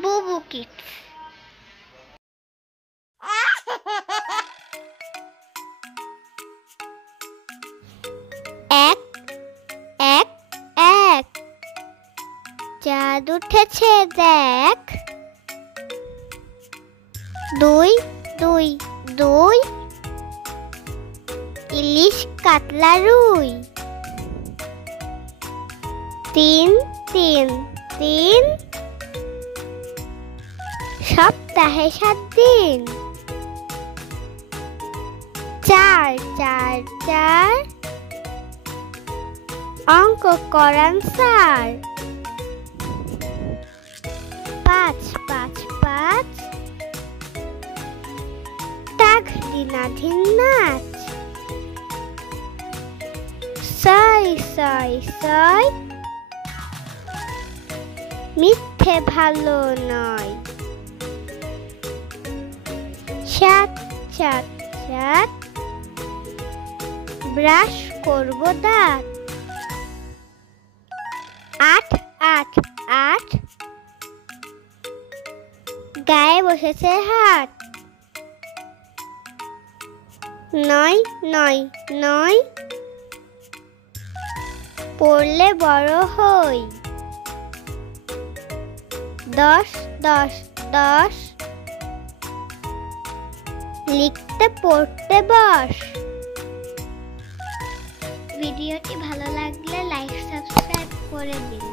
বুবু কিডস। এক এক এক, চাঁদ উঠেছে দেখ। দুই দুই দুই, ইলিশ কাতলা রুই। তিন তিন তিন, সপ্তাহে 7 দিন। চার চার চার, অঙ্ক করান স্যার। পাঁচ পাঁচ পাঁচ, টাক দিনাধীন নাচ। ছয় ছয় ছয়, মিথ্যে ভালো নয়। সাত সাত সাত, ব্রাশ করব দাঁত। আট আট আট, গায়ে বসেছে হাট। নয় নয় নয়, পড়লে বড় হই। 10 10 10, লিখতে পড়তে বস। ভিডিওটি ভালো লাগলে লাইক সাবস্ক্রাইব করে দিন।